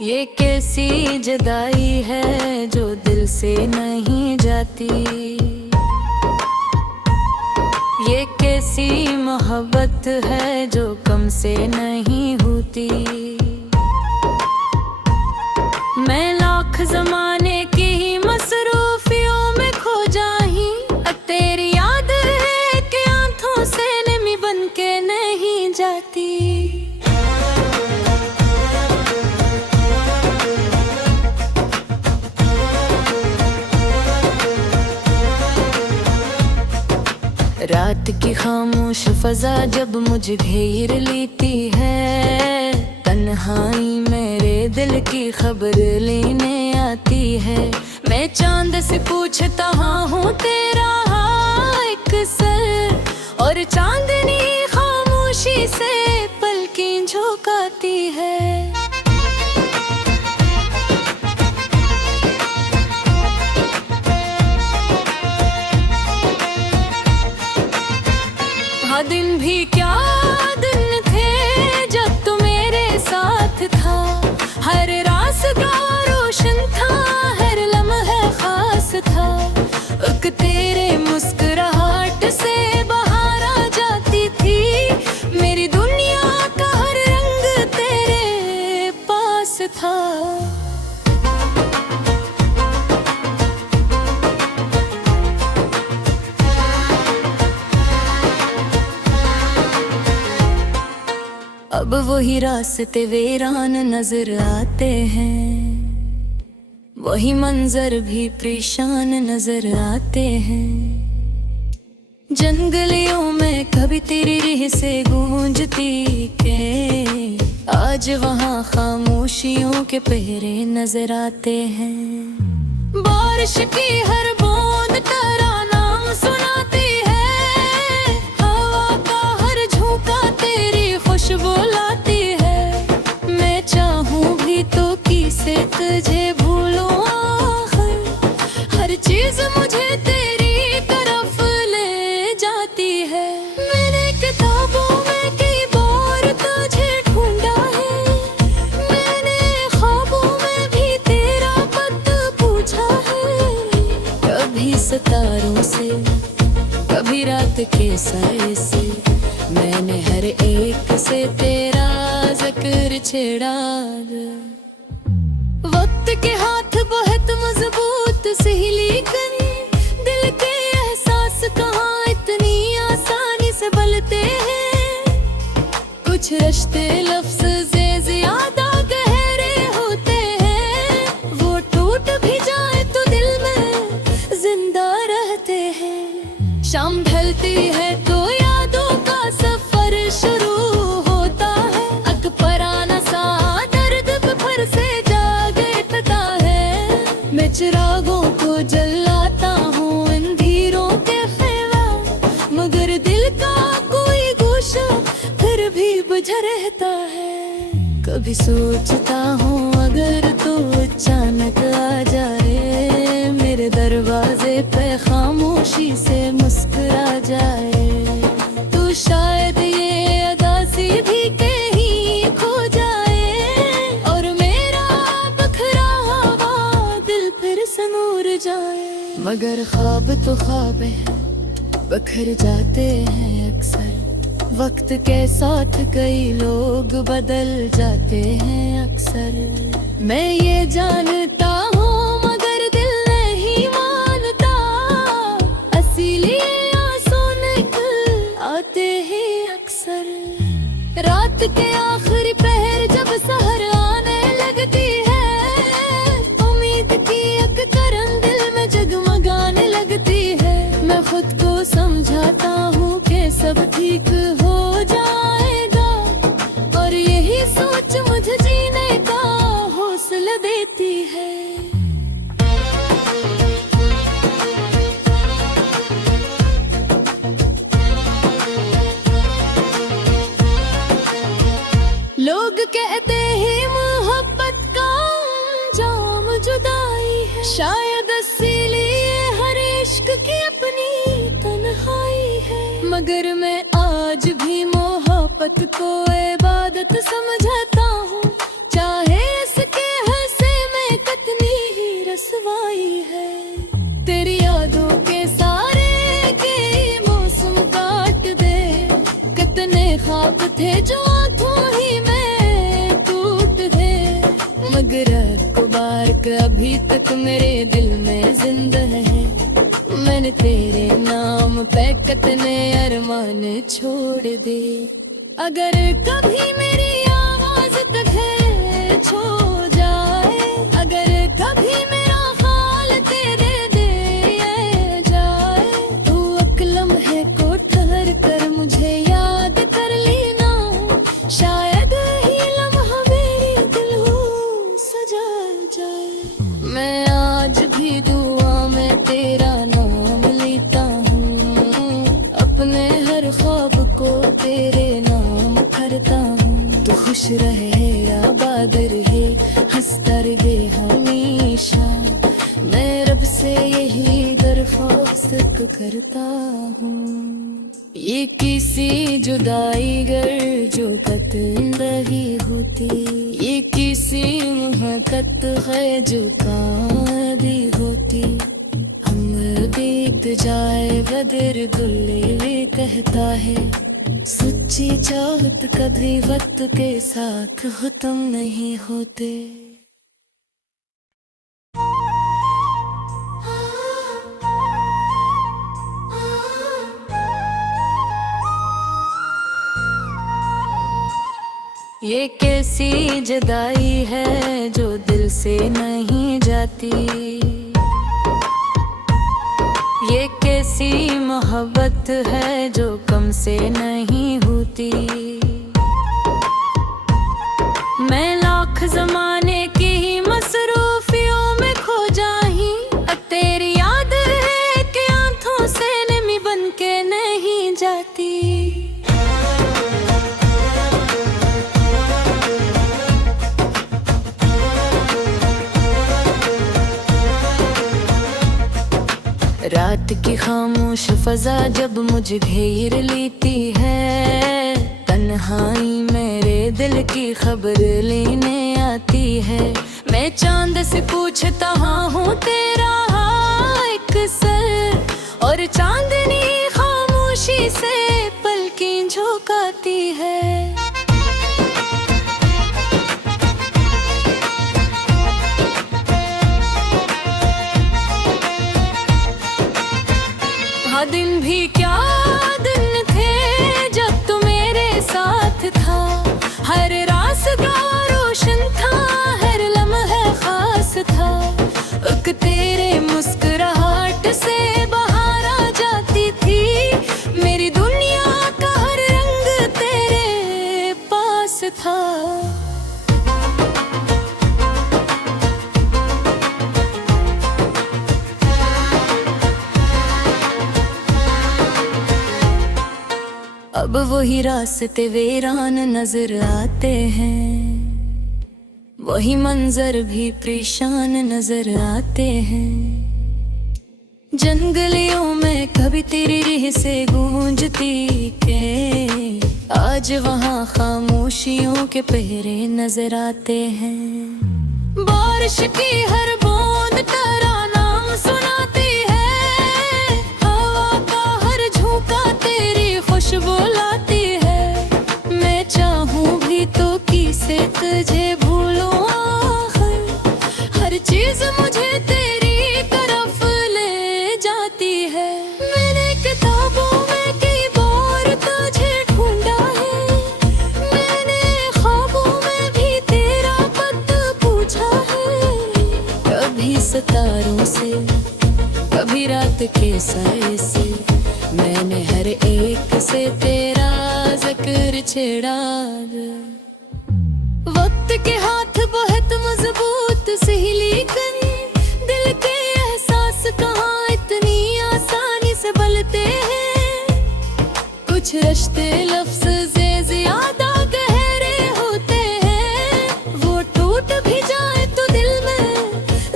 ये कैसी जुदाई है जो दिल से नहीं जाती। ये कैसी मोहब्बत है जो कम से नहीं होती। मैं लाख जमाने की ही मसरूफियों में खो जाही, तेरी याद है कि आंखों से नमी बन के नहीं जाती। रात की खामोश फजा जब मुझे घेर लेती है, तन्हाई मेरे दिल की खबर लेने आती है। मैं चांद से पूछता हूँ तेरा एक सर, और चांदनी खामोशी से पलकें झुकाती है। दिन भी क्या दिन थे जब तू मेरे साथ था। हर रास्ता रोशन था, हर लम्हा खास था। एक तेरे मुस्कुराहट से बाहर आ जाती थी। मेरी दुनिया का हर रंग तेरे पास था। अब वही रास्ते वीरान नजर आते हैं, वही मंजर भी परेशान नजर आते हैं। जंगलियों में कभी तेरी रिह से गूंजती के, आज वहाँ खामोशियों के पहरे नजर आते हैं। बारिश की हर बूंद तेरा नाम सुनाती है, हवा का हर झोंका तेरी खुशबू लाती है। मैं चाहूँ भी तो किसे तुझे भूलूं आखिर, हर चीज मुझे तेरी तरफ ले जाती है। मैंने किताबों में कई बार तुझे ढूंढा है, मैंने ख्वाबों में भी तेरा पता पूछा है। कभी सितारों से, कभी रात के साए से, मैंने हर एक से तेरा जिक्र छेड़ा। वक्त के हाथ बहुत मजबूत से ही, लेकिन दिल के एहसास कहाँ इतनी आसानी से बलते हैं। कुछ रिश्ते लफ्ज़ से ज्यादा गहरे होते हैं, वो टूट भी जाए तो दिल में जिंदा रहते हैं। शाम ढलती है तो यादों का सफर शुरू होता है। अकबराना सा दर्द पे फिर से जागे उठता है। मैं चिरागों को जलाता हूँ अंधेरों के खेवा, मगर दिल का कोई गोशा फिर भी बुझा रहता है। कभी सोचता हूँ अगर तू अचानक आ जाए, मेरे दरवाजे पे खामोशी से मुस्कुरा जाए, तो शायद ये अदा सीधी कहीं खो जाए, और मेरा बखरा हुआ दिल फिर से नूर जाए। मगर ख्वाब तो ख्वाब है, बखर जाते हैं अक्सर। वक्त के साथ कई लोग बदल जाते हैं अक्सर। मैं ये जानता हूँ मगर दिल नहीं मानता, इसीलिए आंसू निकल आते हैं अक्सर। रात के आखिरी पहर जब सहर आने लगती है, उम्मीद की एक किरण दिल में जगमगाने लगती है। मैं खुद को समझाता हूँ कि सब ठीक हो जाएगा, और यही सोच मुझे जीने का हौसला देती है। लोग कहते हैं मोहब्बत का अंजाम जुदाई है, शायद इसीलिए हर इश्क की अपनी तन्हाई है। मगर मैं आज भी मोहब्बत को इबादत समझता हूँ, चाहे इसके थे जो आंखों ही में टूट गए, मगर अखबार अभी तक मेरे दिल में जिंदा है। मैंने तेरे नाम पे कितने अरमान छोड़ दे। अगर कभी मेरी आवाज तक है छो जाए, अगर कभी मेरा हाल तेरे दे जाए, तो एक लम्हे को ठहर कर मुझे याद कर लेना। शायद ही लम्हा मेरी दिल हो सजा जाए। मैं आज भी दुआ में तेरा नाम लेता हूँ, अपने हर ख्वाब को तेरे नाम करता हूँ। तू खुश रहे आबाद रहे हंसता रहे हमेशा, मैं रब से यही दरख्वास्त करता हूँ। ये किसी जुदाई गर जो कतई होती, ये किसी मुहब्बत है जो कादी होती। हम बीत जाए बदर दुल्ले कहता है, सच्ची चाहत कभी वक्त के साथ हो तुम नहीं होते। ये कैसी जुदाई है जो दिल से नहीं जाती, ये कैसी मोहब्बत है जो कम से नहीं होती। मैं लाख जमाने की ही मसरूफियों में खो जाही, तेरी याद है कि आंखों से नमी बन के नहीं जाती। रात की खामोश फजा जब मुझे घेर लेती है, तन्हाई मेरे दिल की खबर लेने आती है। मैं चांद से पूछता हूँ तेरा एक सर, और चांदनी खामोशी से पलकें झुकाती है। दिन भी क्या दिन थे जब तू मेरे साथ था, हर रास्ता रोशन था, हर लम्हा खास था। एक तेरे मुस्कुराहट से बाहर आ जाती थी, मेरी दुनिया का हर रंग तेरे पास था। अब वही रास्ते वीरान नजर आते हैं, वही मंजर भी परेशान नजर आते हैं। जंगलियों में कभी तेरी रिह से गूंजती के, आज वहाँ खामोशियों के पहरे नजर आते हैं। बारिश की हर बूंद तेरा नाम सुनाती है, हवा का हर झोंका तेरी खुशबू लाती है। मैं चाहूँ भी तो किसे तुझे भूलूं, आखिर हर चीज मुझे तेरी तरफ ले जाती है। मैंने किताबों में कई बार तुझे ढूंढा है, मैंने ख्वाबों में भी तेरा पता पूछा है। कभी सितारों से कभी रात के साए से, मैंने हर एक से तेरा जिक्र छेड़ा। वक्त के हाथ बहुत मजबूत सही, लेकिन दिल के एहसास कहाँ इतनी आसानी से बलते हैं। कुछ रिश्ते लफ्ज़ से ज्यादा गहरे होते हैं, वो टूट भी जाए तो दिल में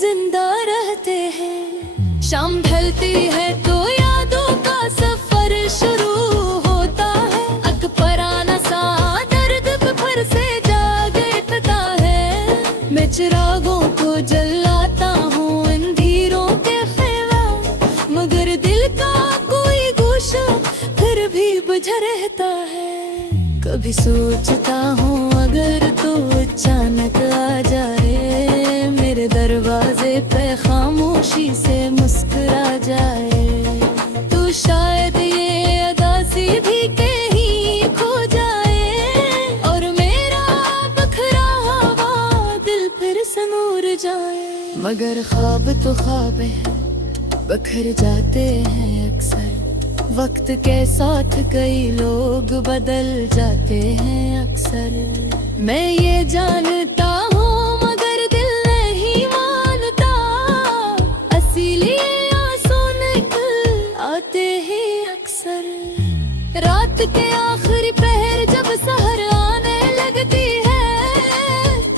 जिंदा रहते हैं। शाम ढलती है तो यादों का सफर शुरू होता है, अकबराना सा दर्द फिर से जाग उठता है। मैं चिरागों को जलाता हूँ अंधेरों के खेवा, मगर दिल का कोई गोशा फिर भी बुझा रहता है। कभी सोचता हूँ अगर तू अचानक आ जाए मेरे दरवाजे पे खामोशी से मुस्कुरा जाए, तो शायद ये अदा सीधी कहीं खो जाए और मेरा बखरा हुआ दिल फिर से मुड़ जाए। मगर ख्वाब तो ख्वाब है, बखर जाते हैं अक्सर, वक्त के साथ कई लोग बदल जाते हैं अक्सर। मैं ये जानता हूँ मगर दिल नहीं मानता, इसीलिए आंसू निकल आते हैं अक्सर। रात के आखिरी पहर जब सहर आने लगती है,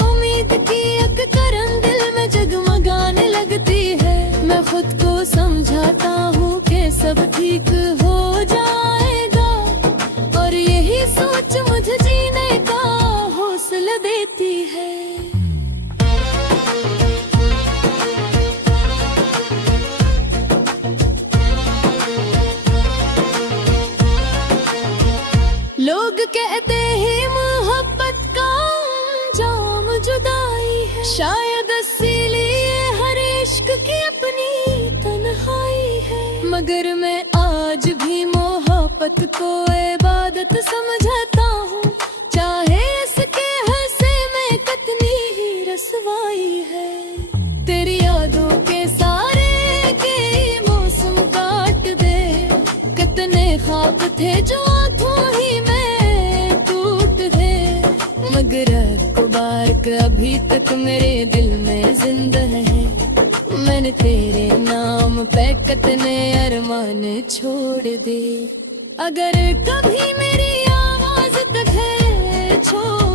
उम्मीद की एक किरण दिल में जगमगाने लगती है। मैं खुद को समझाता हूँ कि सब ठीक हो जाएगा, और यही सोच मुझे जीने का हौसला देती है। लोग कहते हैं मोहब्बत का अंजाम जुदाई है, शायद इसीलिए हर इश्क की अपनी तन्हाई है। मगर मैं आज भी मोहब्बत को इबादत समझता हूँ, चाहे इसके हंसे में कितनी ही रसवाई है। तेरी यादों के सारे के मौसम काट दे, कितने ख्वाब थे जो आंखों ही में टूट दे। मगर अखबार अभी तक मेरे दिल में जिंदा है, मैंने तेरे नाम पे कितने अरमान छोड़ दे। अगर कभी मेरी आवाज तक है छोड़